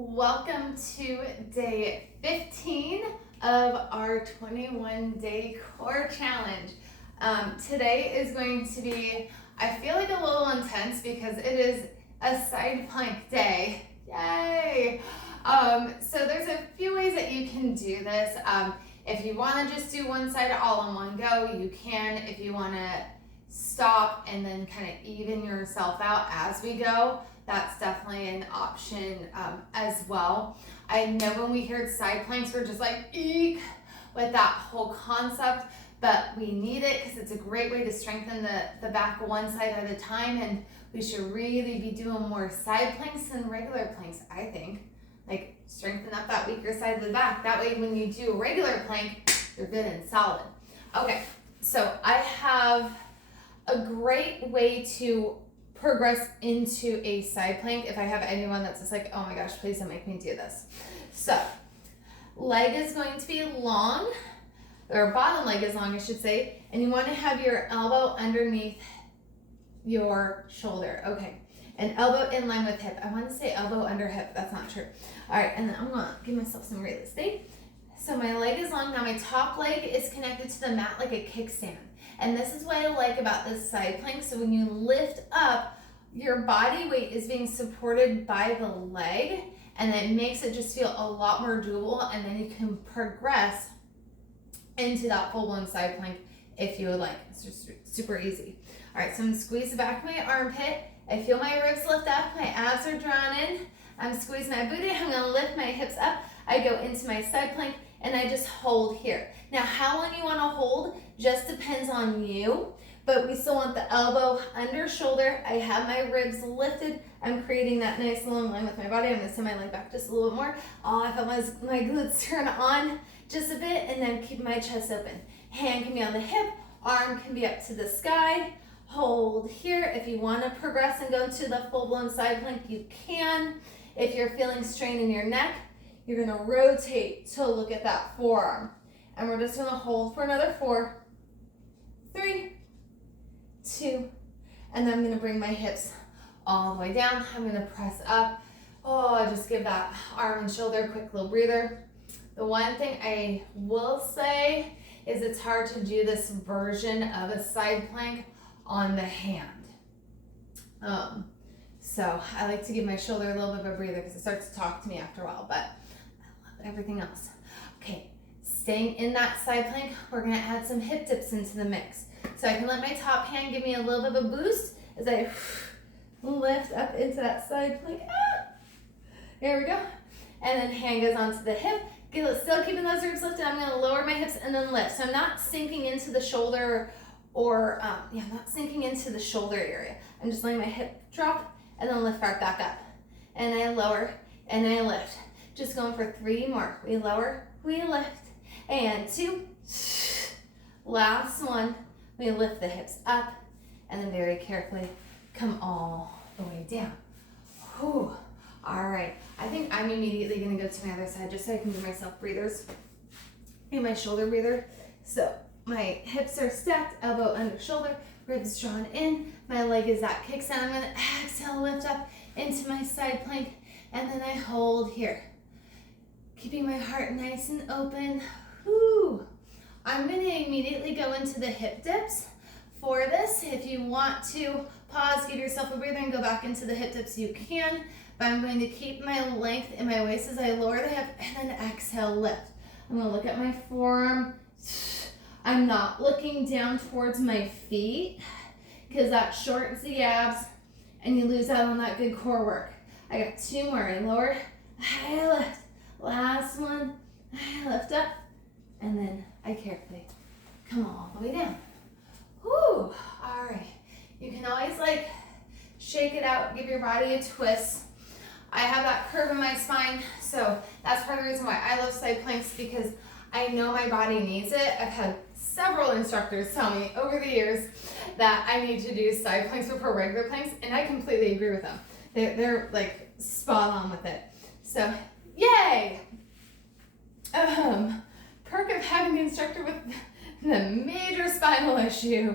Welcome to day 15 of our 21-day core challenge. Today is going to be, I feel like a little intense because it is a side plank day. Yay! So there's a few ways that you can do this. If you want to just do one side all in one go, you can. If you want to stop and then kind of even yourself out as we go, that's definitely an option as well. I know when we hear side planks, we're just like, eek, with that whole concept, but we need it because it's a great way to strengthen the back one side at a time, and we should really be doing more side planks than regular planks, I think. Like, strengthen up that weaker side of the back. That way when you do a regular plank, you're good and solid. Okay, so I have a great way to progress into a side plank if I have anyone that's just like, oh my gosh, please don't make me do this. So, leg is going to be long, or bottom leg is long, I should say, and you want to have your elbow underneath your shoulder. Okay, and elbow in line with hip. I want to say elbow under hip, that's not true. All right, and then I'm gonna give myself some real estate. So my leg is long. Now my top leg is connected to the mat like a kickstand. And this is what I like about this side plank. So when you lift up, your body weight is being supported by the leg, and it makes it just feel a lot more doable, and then you can progress into that full-blown side plank if you would like. It's just super easy. All right, so I'm gonna squeeze the back of my armpit. I feel my ribs lift up, my abs are drawn in. I'm squeezing my booty, I'm gonna lift my hips up. I go into my side plank, and I just hold here. Now, how long you wanna hold just depends on you, but we still want the elbow under shoulder. I have my ribs lifted. I'm creating that nice long line with my body. I'm gonna send my leg back just a little bit more. Oh, I felt my glutes turn on just a bit, and then keep my chest open. Hand can be on the hip, arm can be up to the sky. Hold here. If you wanna progress and go to the full-blown side plank, you can. If you're feeling strain in your neck, you're gonna rotate to look at that forearm. And we're just gonna hold for another 4, 3, 2, and then I'm gonna bring my hips all the way down. I'm gonna press up. Oh, just give that arm and shoulder a quick little breather. The one thing I will say is it's hard to do this version of a side plank on the hand. So I like to give my shoulder a little bit of a breather because it starts to talk to me after a while, but I love everything else. Okay, staying in that side plank, we're gonna add some hip dips into the mix. So I can let my top hand give me a little bit of a boost as I lift up into that side plank. There we go. And then hand goes onto the hip. Still keeping those ribs lifted. I'm gonna lower my hips and then lift. So I'm not sinking into the shoulder or, I'm not sinking into the shoulder area. I'm just letting my hip drop and then lift right back up. And I lower and I lift. Just going for 3 more. We lower, we lift, and 2. Last one. We lift the hips up and then very carefully come all the way down. Whew. All right. I think I'm immediately going to go to my other side just so I can give myself breathers and my shoulder breather. So my hips are stacked, elbow under shoulder, ribs drawn in. My leg is that kickstand. I'm going to exhale, lift up into my side plank, and then I hold here. Keeping my heart nice and open. Whew. I'm going to immediately go into the hip dips for this. If you want to pause, give yourself a breather and go back into the hip dips, you can. But I'm going to keep my length in my waist as I lower the hip and then exhale, lift. I'm going to look at my forearm. I'm not looking down towards my feet because that shortens the abs and you lose out on that good core work. I got 2 more. I lower, I lift. Last one, I lift up, and then I carefully come all the way down. Whew, all right. You can always shake it out, give your body a twist. I have that curve in my spine, so that's part of the reason why I love side planks, because I know my body needs it. I've had several instructors tell me over the years that I need to do side planks before regular planks, and I completely agree with them. They're like spot on with it. So, yay! Perk of having an instructor with the major spinal issue.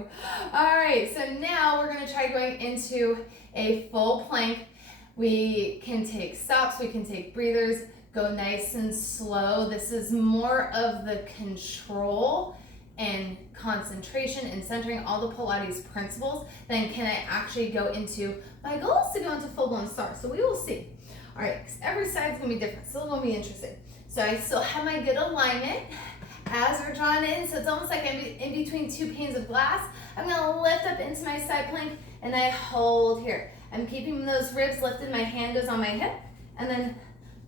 All right, so now we're gonna try going into a full plank. We can take stops, we can take breathers, go nice and slow. This is more of the control and concentration and centering all the Pilates principles than can I actually go into, my goal is to go into full-blown star, so we will see. All right, 'cause every side's gonna be different, so it's gonna be interesting. So I still have my good alignment as we're drawn in, so it's almost like I'm in between two panes of glass. I'm gonna lift up into my side plank and I hold here. I'm keeping those ribs lifted, my hand goes on my hip, and then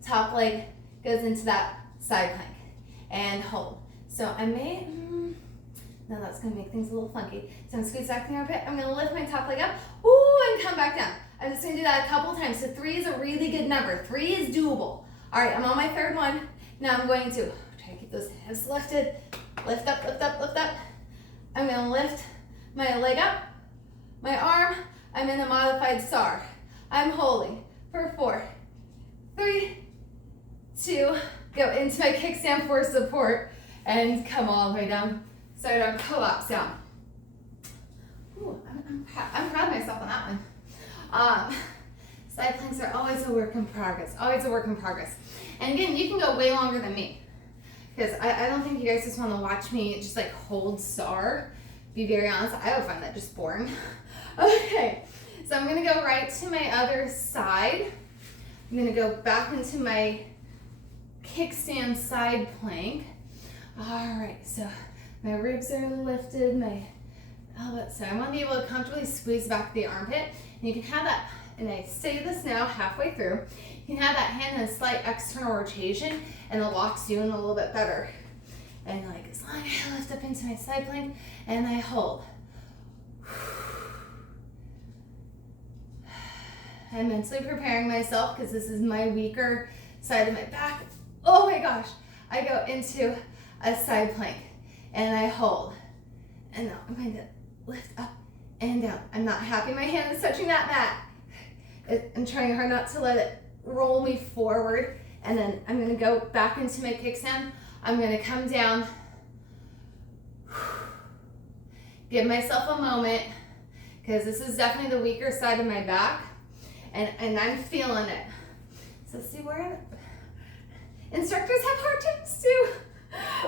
top leg goes into that side plank and hold. So I may, no, that's gonna make things a little funky. So I'm gonna squeeze back in the armpit. I'm gonna lift my top leg up, ooh, and come back down. I'm just gonna do that a couple times. So 3 is a really good number. 3 is doable. All right, I'm on my third one. Now I'm going to try to keep those hips lifted. Lift up, lift up, lift up. I'm gonna lift my leg up, my arm. I'm in a modified star. I'm holding for 4, 3, 2, go into my kickstand for support and come all the way down. Start our collapse down. Ooh, I'm proud of myself on that one. Side planks are always a work in progress, always a work in progress. And again, you can go way longer than me because I don't think you guys just want to watch me just like hold star. Be very honest, I would find that just boring. Okay, so I'm gonna go right to my other side. I'm gonna go back into my kickstand side plank. All right, so my ribs are lifted, my elbows. So I want to be able to comfortably squeeze back the armpit. And you can have that, and I say this now halfway through, you can have that hand in a slight external rotation and it locks you in a little bit better. And like as long as I lift up into my side plank and I hold. I'm mentally preparing myself because this is my weaker side of my back. Oh my gosh. I go into a side plank and I hold. And now I'm going to lift up and down. I'm not happy my hand is touching that mat. I'm trying hard not to let it roll me forward. And then I'm going to go back into my kickstand. I'm going to come down. Give myself a moment because this is definitely the weaker side of my back. And I'm feeling it. So see where instructors have hard times too.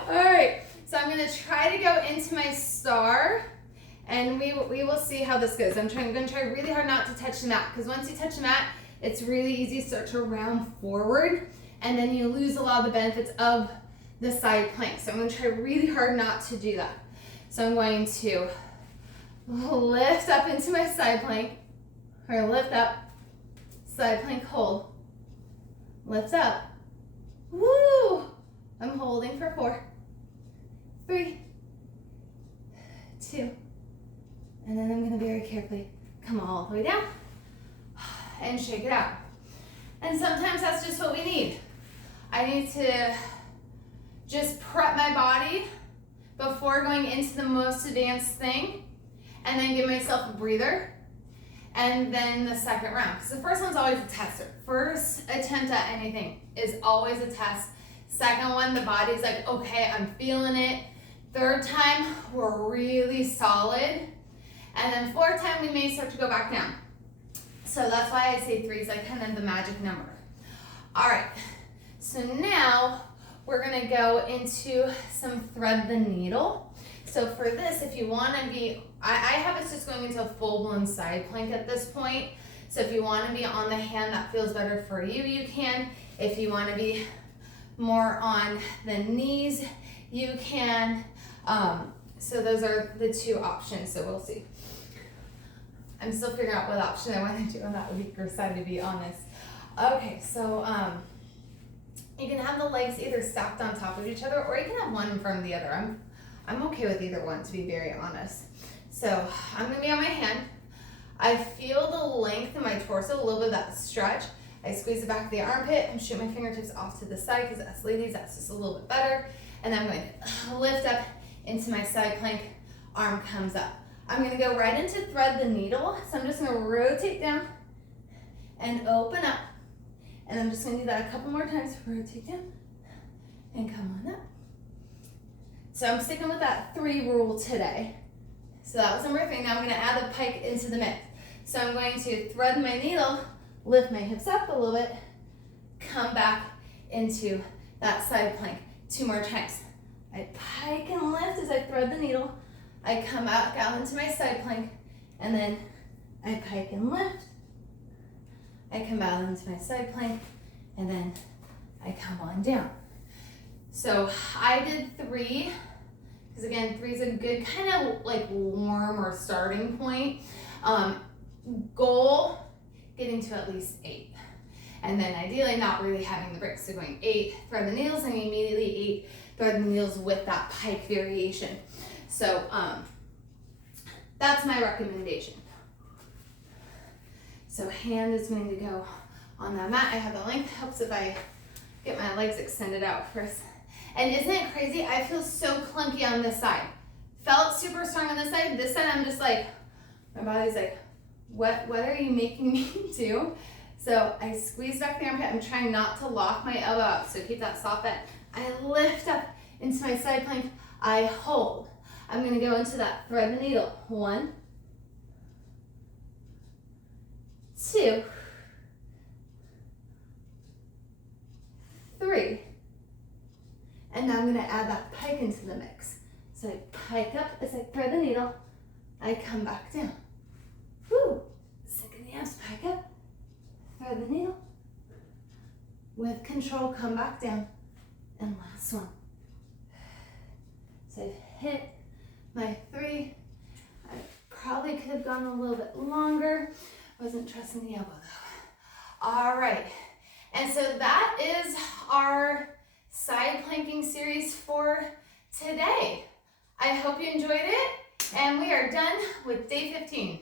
All right, so I'm gonna try to go into my star and we will see how this goes. I'm gonna try really hard not to touch the mat because once you touch the mat, it's really easy to start to round forward and then you lose a lot of the benefits of the side plank. So I'm gonna try really hard not to do that. So I'm going to lift up into my side plank, or lift up, side plank hold, lift up, woo! I'm holding for 4, 3, 2, and then I'm gonna very carefully come all the way down and shake it out. And sometimes that's just what we need. I need to just prep my body before going into the most advanced thing and then give myself a breather and then the second round. Because the first one's always a tester. First attempt at anything is always a test. Second one, the body's like, okay, I'm feeling it. Third time, we're really solid. And then fourth time, we may start to go back down. So that's why I say 3 is like kind of the magic number. All right, so now we're gonna go into some thread the needle. So for this, if you wanna be, I have us just going into a full-blown side plank at this point. So if you wanna be on the hand that feels better for you, you can. If you wanna be more on the knees, you can. So those are the 2 options, so we'll see. I'm still figuring out what option I want to do on that weaker side, to be honest. Okay, so you can have the legs either stacked on top of each other, or you can have one in front of the other. I'm okay with either one, to be very honest. So I'm gonna be on my hand. I feel the length in my torso, a little bit of that stretch. I squeeze the back of the armpit and shoot my fingertips off to the side, because as ladies, that's just a little bit better. And I'm going to lift up into my side plank, arm comes up. I'm gonna go right into thread the needle. So I'm just gonna rotate down and open up. And I'm just gonna do that a couple more times. Rotate down and come on up. So I'm sticking with that 3 rule today. So that was number 3. Now I'm gonna add the pike into the mix. So I'm going to thread my needle, lift my hips up a little bit, come back into that side plank. 2 more times. I pike and lift as I thread the needle. I come back out into my side plank, and then I pike and lift. I come out into my side plank, and then I come on down. So I did 3, because again, 3 is a good kind of like warm or starting point. Goal, getting to at least 8. And then ideally not really having the break. So going 8, thread the needles, and immediately 8, thread the needles with that pike variation. So that's my recommendation. So hand is going to go on that mat. I have the length. Helps if I get my legs extended out first. And isn't it crazy? I feel so clunky on this side. Felt super strong on this side. This side I'm just like, my body's like, what are you making me do? So I squeeze back the armpit. I'm trying not to lock my elbow up, so keep that soft bend. I lift up into my side plank. I hold. I'm gonna go into that thread the needle. 1, 2, 3. And now I'm gonna add that pike into the mix. So I pike up as I thread the needle. I come back down. Woo! Sink in the abs, pike up. Thread the needle. With control, come back down. And last one. So I've hit my 3. I probably could have gone a little bit longer. I wasn't trusting the elbow though. All right. And so that is our side planking series for today. I hope you enjoyed it. And we are done with day 15.